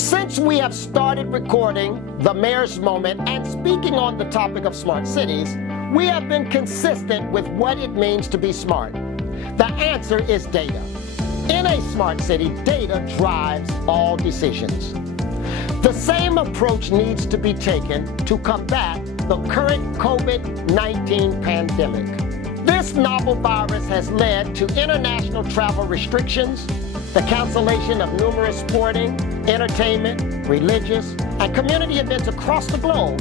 Since we have started recording the Mayor's Moment and speaking on the topic of smart cities, we have been consistent with what it means to be smart. The answer is data. In a smart city, data drives all decisions. The same approach needs to be taken to combat the current COVID-19 pandemic. This novel virus has led to international travel restrictions, the cancellation of numerous sporting, entertainment, religious, and community events across the globe,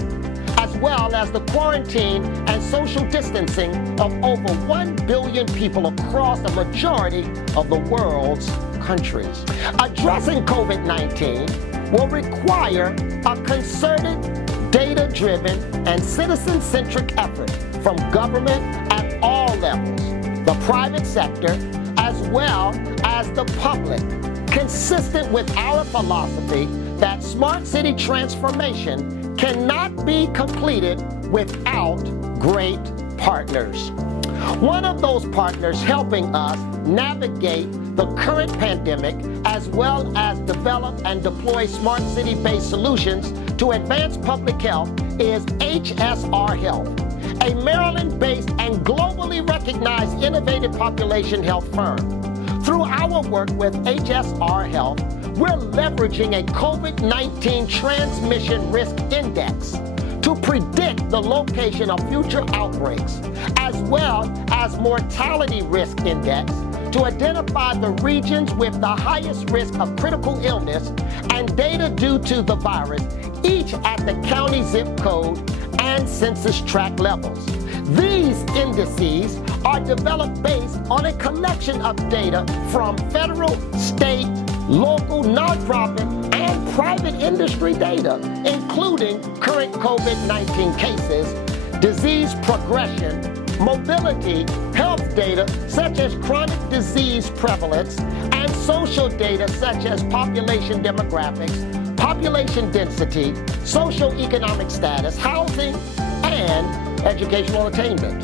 as well as the quarantine and social distancing of over 1 billion people across the majority of the world's countries. Addressing COVID-19 will require a concerted, data-driven, and citizen-centric effort from government at all levels, the private sector, as well as the public, consistent with our philosophy that smart city transformation cannot be completed without great partners. One of those partners helping us navigate the current pandemic, as well as develop and deploy smart city-based solutions to advance public health, is HSR Health, a Maryland-based and globally recognized innovative population health firm. Through our work with HSR Health, we're leveraging a COVID-19 transmission risk index to predict the location of future outbreaks, as well as mortality risk index to identify the regions with the highest risk of critical illness and data due to the virus, each at the county zip code and census tract levels. These indices are developed based on a collection of data from federal, state, local, nonprofit, and private industry data, including current COVID-19 cases, disease progression, mobility, health data such as chronic disease prevalence, and social data such as population demographics, population density, socioeconomic status, housing, and educational attainment.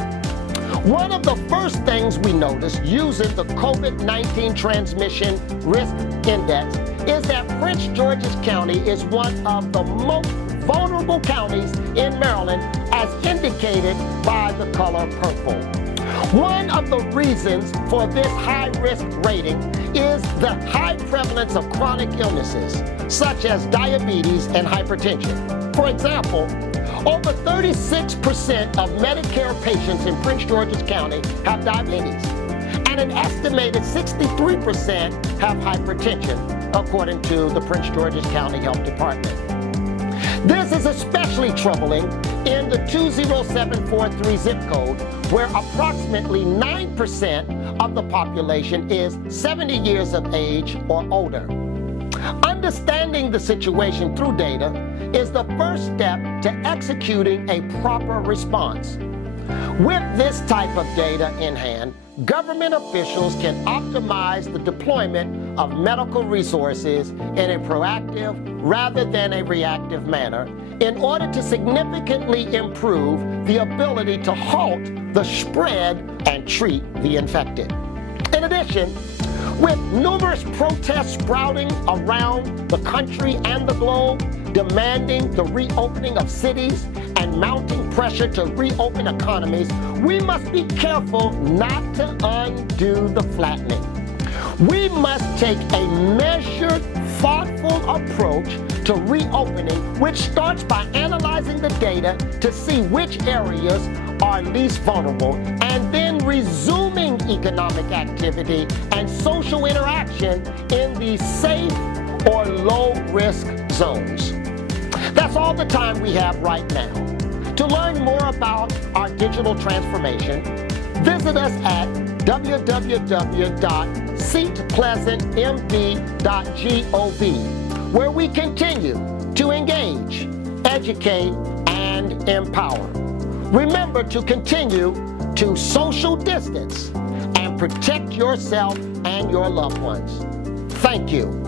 One of the first things we noticed using the COVID-19 transmission risk index is that Prince George's County is one of the most vulnerable counties in Maryland, as indicated by the color purple. One of the reasons for this high risk rating is the high prevalence of chronic illnesses, such as diabetes and hypertension. For example, over 36% of Medicare patients in Prince George's County have diabetes, and an estimated 63% have hypertension, according to the Prince George's County Health Department. This is especially troubling in the 20743 zip code, where approximately 9% of the population is 70 years of age or older. Understanding the situation through data is the first step to executing a proper response. With this type of data in hand, government officials can optimize the deployment of medical resources in a proactive rather than a reactive manner in order to significantly improve the ability to halt the spread and treat the infected. In addition, with numerous protests sprouting around the country and the globe, demanding the reopening of cities and mounting pressure to reopen economies, we must be careful not to undo the flattening. We must take a measured, thoughtful approach to reopening, which starts by analyzing the data to see which areas are least vulnerable, and then resuming economic activity and social interaction in the safe or low-risk zones. That's all the time we have right now. To learn more about our digital transformation, visit us at www.seatpleasantmd.gov, where we continue to engage, educate, and empower. Remember to continue to social distance and protect yourself and your loved ones. Thank you.